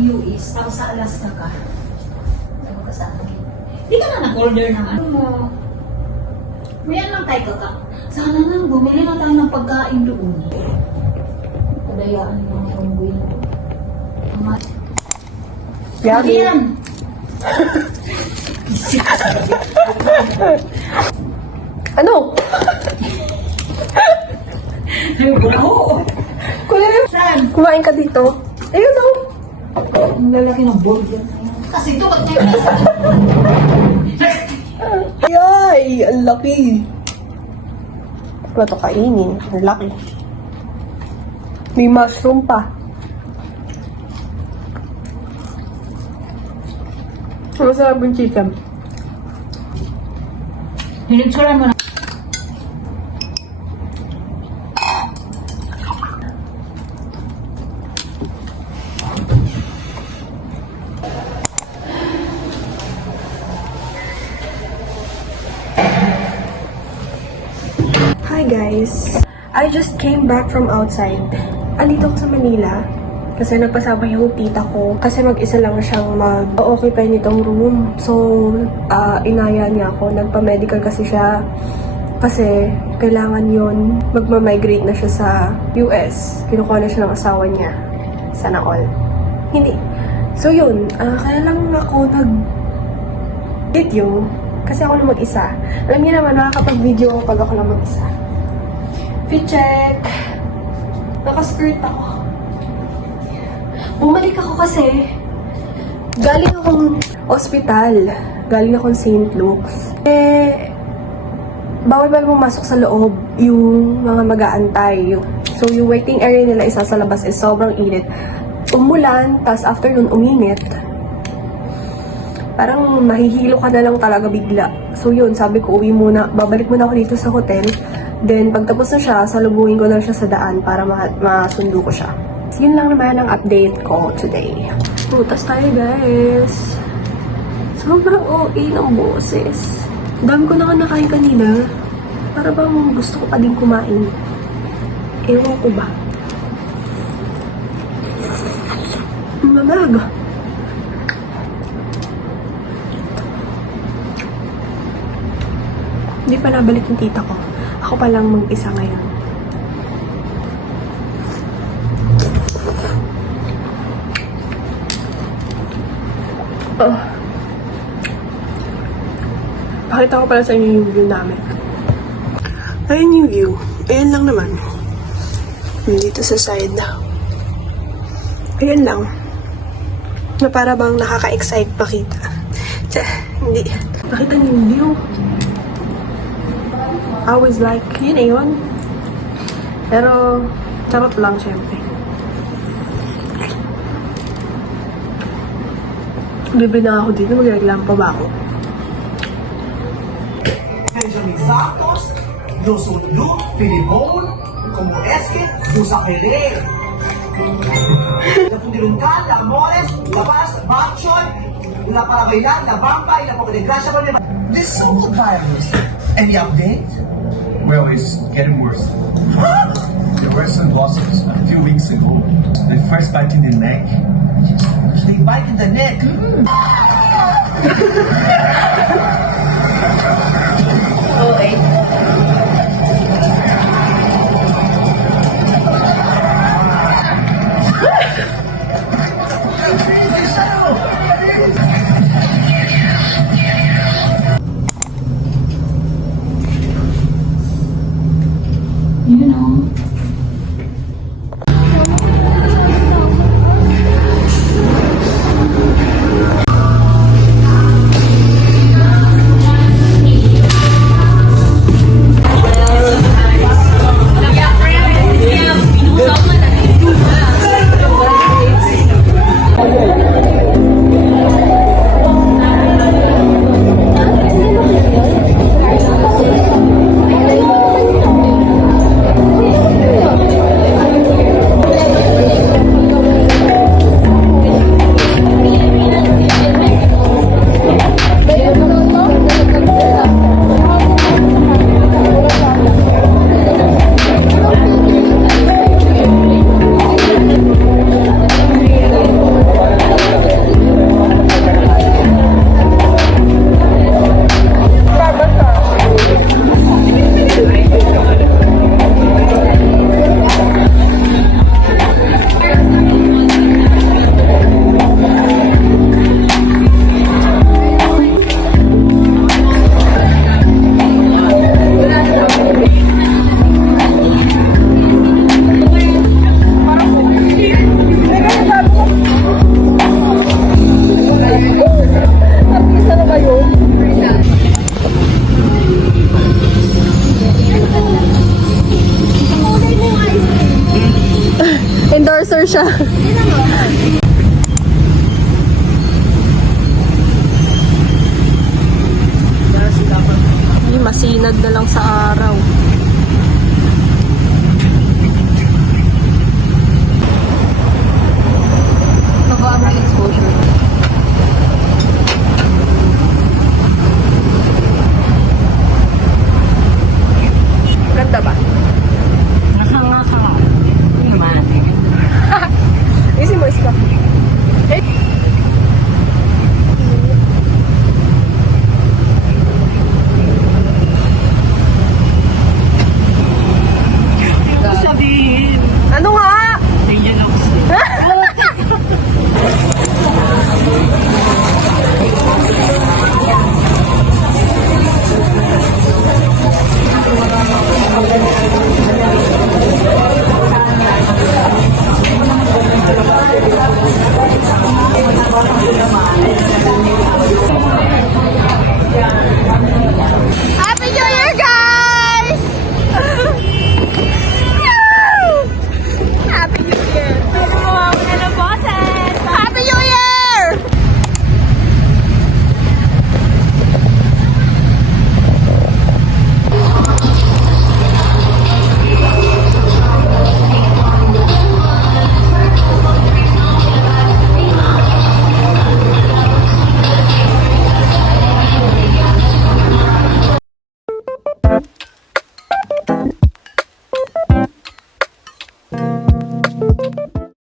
US, tapos sa Alaska ka. Ano ka sa akin? Di ka na nag-order ng ano mo. Mayan lang tayo ka. Sana lang, bumili na tayo ng pagkain doon. Kadayaan mo na yung buhay mo. Amat. Yummy. Yan! Ano? Oo! Kuya, Saan? kumain ka dito. Ayun o. Ang lalaki ng burger na yan. Kasi ito, ba't kayo nasa? Yay! Ang laki. Ano ito kainin? Ang laki. May mushroom pa. Masarap yung chicken. Hinitsura mo na. Hi guys! I just came back from outside. Andito ako sa Manila kasi nagpasama yung tita ko kasi mag-isa lang siyang mag-occupy nitong room. So, inaya niya ako. Nagpa-medical kasi siya kasi kailangan yun. Magma-migrate na siya sa US. Kinukuha na siya ng asawa niya. Sana all. Hindi. So yun, kaya lang ako nag-video kasi ako lang mag-isa. Alam niyo naman, nakakapag-video ako pag ako lang mag-isa. Fit check! Naka-skirt ako. Bumalik ako kasi galing akong ospital. Galing akong St. Luke's. Bawal ba pumasok sa loob yung mga mag-aantay. So, yung waiting area nila isa sa labas is sobrang init. Umulan, tas after nun uminit. Parang mahihilo ka na lang talaga bigla. So yun, sabi ko, uwi muna. Babalik muna ako dito sa hotel. Then, pagtapos na siya, salubungin ko na siya sa daan para masundo ko siya. So, yun lang naman ang update ko today. Putas tayo, guys. Sobrang OA ng boses. Dami ko na nakain kanina. Para bang gusto ko pa din kumain. Ewan ko ba? Mamag. Hindi pa nabalik yung tita ko. Ako pa lang mag-isa ngayon. Oh. Pakita ko pala sa inyo yung view namin. Ayun yung view. Ayan lang naman. Dito sa side na. Ayan lang. Na para bang nakaka-excite pakita. Hindi. Pakita niyo yung view. I was like, yun na yun. Pero, charot lang syempre. Libre na ako dito, magreklamo pa ba ako? Benjamin Santos, Josun Luke, Filipon, como es que Busapere. Napundirungan, La Amores, La Paz, Batchoy, La Parabailan, La Bamba, y La Pocadesgracia con el... The so-called virus. Any update? Well, it's getting worse. Huh? The person was a few weeks ago. The first bite in the neck. They bite in the neck. You know. edad na lang sa araw.